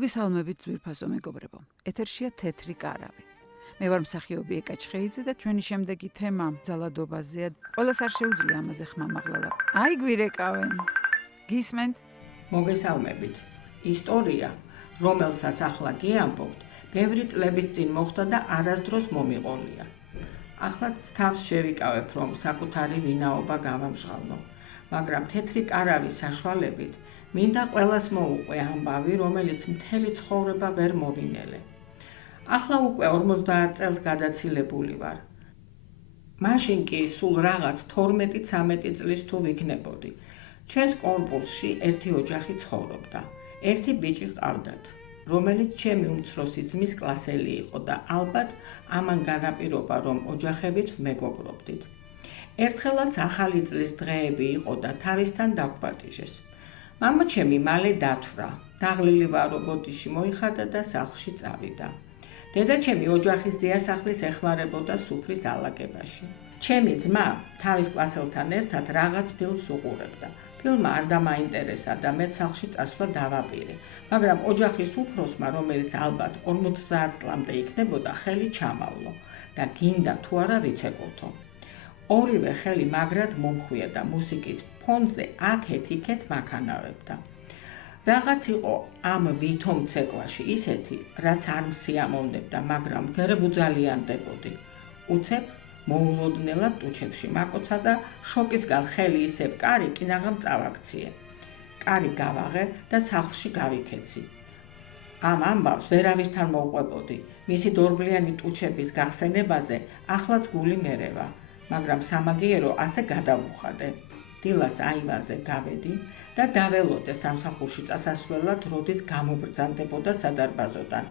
მოგესალმებით ძვირფასო მეგობრებო. ეთერშია თეთრი კარავი. მე ვარ მსახიობი ეკა ჩხეიძე და ჩვენი შემდეგი თემა ძალადობაზეა. ყველას არ შეუძლია ამაზე ხმამაღლა. აი გვირეკავენ. გისმენთ? მოგესალმებით. ისტორია, რომელსაც ახლა გიამბობთ, ბევრი წლების წინ მოხდა და არასდროს მომიყოლია. ახლა თავს შევიკავებ, რომ საკუთარი ვინაობა გავამჟღავნო, მაგრამ თეთრი კარავის საშუალებით მინდა ყველას მოუყვე ამბავი, რომელიც მთელი ცხოვრება ვერ მოვინელე. ახლა უკვე 50 წელს გადაცილებული ვარ. მაშინ კი სულ რაღაც 12-13 წლის თუ ვიქნებოდი. ჩვენს კორპუსში ერთი ოჯახი ცხოვრობდა. ერთი ბიჭი ჰყავდათ, რომელიც ჩემი უმცროსი ძმის კლასელი იყო და ალბათ ამან განაპირობა, რომ ოჯახებით ვმეგობრობდით. ერთხელაც ახალი წლის დღეები იყო და თავისთან დაგვბატიჟეს. მამაჩემი მალე დათვრა, დაღლილი ვარო ბოდიში მოიხადა და სახლში წავიდა. დედაჩემი ოჯახის დიასახლის ეხმარებოდა სუფრის ალაგებაში. ჩემი ძმა თავის კლასელთან ერთად რაღაც ფილმს უყურებდა. ფილმმა არ დამაინტერესა და მე სახლში წასვლა დავაპირე, მაგრამ ოჯახის უფროსმა, რომელიც ალბათ 50 წლამდე იქნებოდა, ხელი ჩამავლო და გინდა თუ არა ვიცეკოთო. ორივე ხელი მაგრად მომხვია და მუსიკის ფონზე აქეთ-იქეთ მაქანავებდა. რაღაც იყო ამ ვითომ ცეკვაში ისეთი, რაც არ მსიამოვნებდა, მაგრამ ვერ ვუძალიანდებოდი. უცებ მოულოდნელად ტუჩებში მაკოცა და შოკისგან ხელი ისევ კარი კინაღამ წავაქციე. კარი გავაღე და სახლში გავიქეცი. ამ ამბავს ვერავისთან მოვყვებოდი. მისი დორბლიანი ტუჩების გახსენებაზე ახლაც გული მერევა, მაგრამ სამაგიერო ასე გადავუხადე. დილას აივანზე გავედი და დაველოდე სამსახურში წასასვლელად, როდის გამობრძანდებოდა სადარბაზოდან.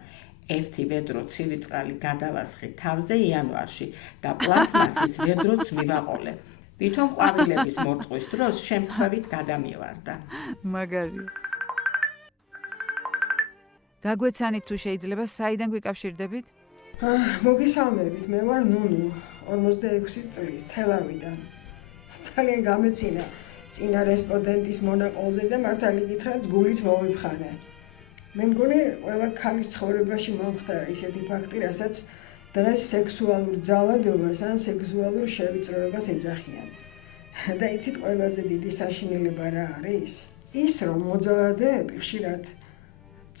ერთი ვედრო ცივი წყალი გადავასხი თავზე იანვარში და პლასმასის ვედროც მივაყოლე. ვითომ ყვავილების მორწყვის დროს შემთხვევით გადამივარდა. მაგარია. გაგვეცანით თუ შეიძლება, საიდან გვიკავშირდებით? მოგესალმებით, მე ვარ ნუნუ, 46 წლის, თელავიდან. ძალიან გამეცინა წინა რესპონდენტის მონაყოლზე და მართალი გითხრათ, გულიც მოვიფხანე. მე მგონი ყველა ქალის ცხოვრებაში მომხდარა ისეთი ფაქტი, რასაც დღეს სექსუალურ ძალადობას ან სექსუალურ შევიწროებას ეძახიან. და იცით ყველაზე დიდი საშინელება რა არის? ის რომ მოძალადეები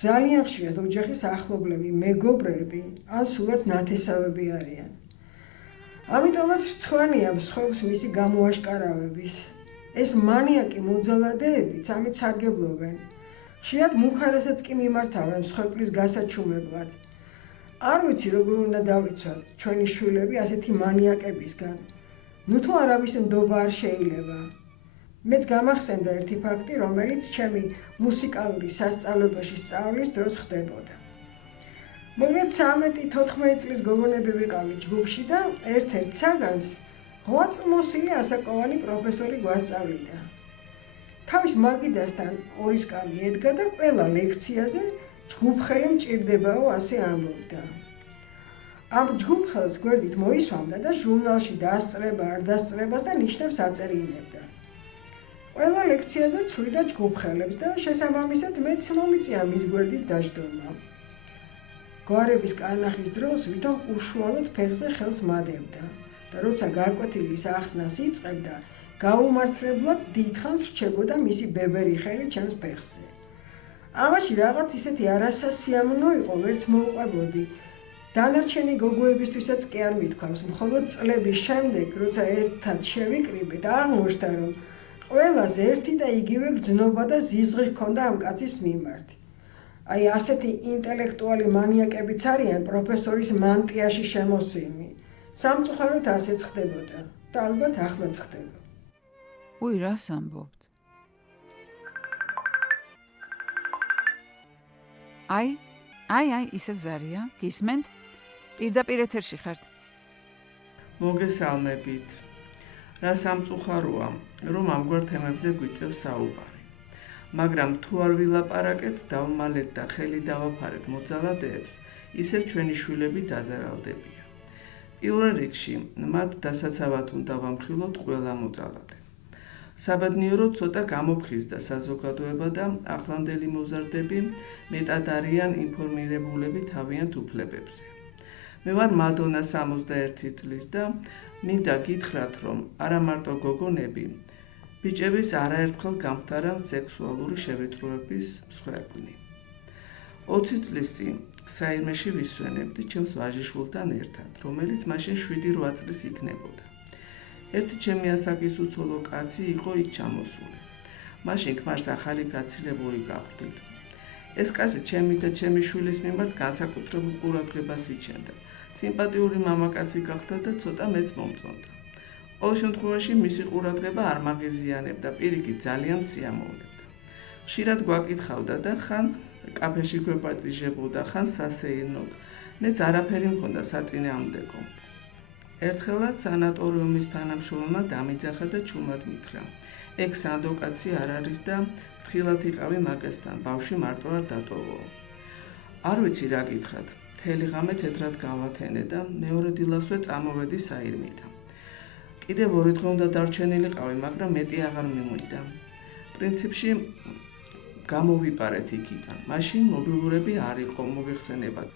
ძალიან ხშირად ოჯახის ახლობლები, მეგობრები ან სულაც ნათესავები არიან. ამიტომაც რცხვენია მსხვერპლს მისი გამოაშკარავების. ეს მანიაკი მოძალადეებიც ამით სარგებლობენ. ხშირად მუხარასაც კი მიმართავენ მსხვერპლის გასაჩუმებლად. არ ვიცი როგორ უნდა დავიცვათ ჩვენი შვილები ასეთი მანიაკებისგან. ნუ თუ არავის ნდობა არ შეიძლება. მეც გამახსენდა ერთი ფაქტი, რომელიც ჩემი მუსიკალური სასწავლებელში სწავლის დროს ხდებოდა. მოკლედ 13-14 წლის გოგონები ვიყავით ჯგუფში და ერთ-ერთ საგანს ღვაწლმოსილი ასაკოვანი პროფესორი გვასწავლიდა. თავის მაგიდასთან ორი სკალი ედგა და ყველა ლექციაზე ჯგუფხელი მჭირდებაო ასე ამბობდა. ამ ჯგუფხელს გვერდით მოისვამდა და ჟურნალში დასწრება არ დასწრებას და ნიშნებს აწერილებდა. ყველა ლექციაზე ცვლიდა ჯგუფხელებს და შესაბამისად მეც მომიწია მის გვერდით დაждდომა. გვარების კარნახის დროს ვითომ უშუალოდ ფეხზე ხელს მადევდა და როცა გარკვეთილის ახსნას იწყებდა, გაუმართლებლად დიდხანს რჩებოდა მისი ბებერი ხელი ჩემს ფეხზე. ამაში რაღაც ისეთი არასასიამოვნო იყო, ვერც მოვყვებოდი. დანარჩენი გოგოებისთვისაც კი არ მithქვავს, მხოლოდ წლების შემდეგ, როცა ერთად შევიკრიბეთ, აღმოჩნდა, რომ ყველას ერთი და იგივე გრძნობა და ზიზღი ჰქონდა ამ კაცის მიმართ. აი ასეთი ინტელექტუალი მანიაკებიც არიან პროფესორის მანტიაში შემოსილნი. სამწუხაროდ ასეც ხდებოდა და ალბათ ახლაც ხდება. უი, რას ამბობთ? აი, ისევ ზარია, გისმენთ? პირდაპირ ეთერში ხართ. მოგესალმებით. რა სამწუხაროა, რომ ამგვარ თემებზე გვიწევს საუბარი. მაგრამ თუ არ ვილაპარაკეთ, დავმალეთ და ხელი დავაფარეთ მოძალადეებს, ისევ ჩვენი შვილები დაზარალდებიან. პირველ რიგში, მათ დასაცავად უნდა ვამხილოთ ყველა მოძალადე. საბედნიეროდ ცოტა გამოფხიზდა საზოგადოება და ახლანდელი მოზარდები მეტად არიან ინფორმირებულები თავიანთ უფლებებზე. მე ვარ მადონა 61 წლის და მინდა გითხრათ, რომ არა მარტო გოგონები, ბიჭების არაერთხელ გამხდარან სექსუალური შევიწროების მსხვერპლი. 20 წლის წინ საირმეში ვისვენებდი ჩემს ვაჟიშვილთან ერთად, რომელიც მაშინ 7-8 წლის იქნებოდა. ერთი ჩემი ასაკის უცოლო კაცი იყო იქ ჩამოსული. მაშინ ქმარს ახალი გაცილებული გავხდით. ეს კაცი ჩემი და ჩემი შვილის მიმართ განსაკუთრებულ ყურადღებას იჩენდა. სიმპათიური მამაკაცი გახდა და ცოტა მეც მომწონდა. ყოველ შემთხვევაში მისი ყურადღება არ მაღიზიანებდა, პირიქით ძალიან სიამოვნებდა. ხშირად გვაკითხავდა და ხან კაფეში გვეპატიჟებოდა, ხან სასეირნოდ. მეც არაფერი მქონდა საწინააღმდეგო. ერთხელაც სანატორიუმის თანამშრომელმა დამიძახა და ჩუმად მითხრა: ეგ სანდო კაცი არ არის და ფრთხილად იყავი მაგასთან, ბავშვი მარტო არ დატოვო. არ ვიცი რა გითხრათ. მთელი ღამე თეთრად გავათენე და მეორე დილასვე წამოვედი საირმიდან. კიდევ 2 დღე უნდა დარჩენილიყავი, მაგრამ მეტი აღარ მიმინდა. პრინციპში გამოვიპარეთ იქიდან. მაშინ მობილურები არ იყო მოგეხსენებათ.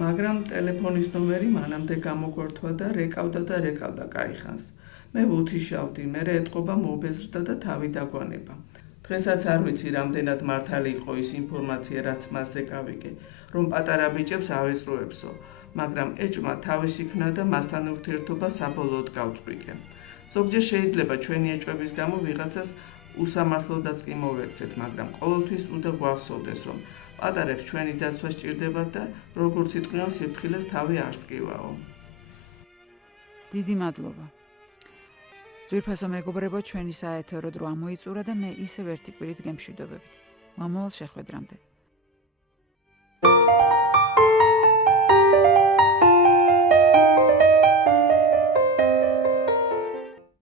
მაგრამ ტელეფონის ნომერი მანამდე გამოგვართვა და რეკავდა კაიხანს. მე ვუთიშავდი, მერე ეტყობა მობეზრდა და თავი დაგვანება. დღესაც არ ვიცი რამდენად მართალი იყო ის ინფორმაცია, რაც მას ეკავიგე, რომ პატარა ბიჭებს ავეწროებსო, მაგრამ ეჭვმა თავის იქნა და მასთან ურთიერთობა საბოლოოდ გავწყვიტე. ზოგჯერ შეიძლება ჩვენი ეჭვების გამო ვიღაცას უსამართლოდაც კი მოვექცეთ, მაგრამ ყოველთვის უნდა გვახსოვდეს, რომ პატარებს ჩვენი დაცვა სჭირდებათ და როგორც იტყვიან, სიფრთხილეს თავი არ სკივაო. დიდი მადლობა. ძვირფასო მეგობრებო, ჩვენი საეთერო დრო ამოიწურა და მე ისევ ერთი კვირით გემშვიდობებით. მომავალ შეხვედრამდე.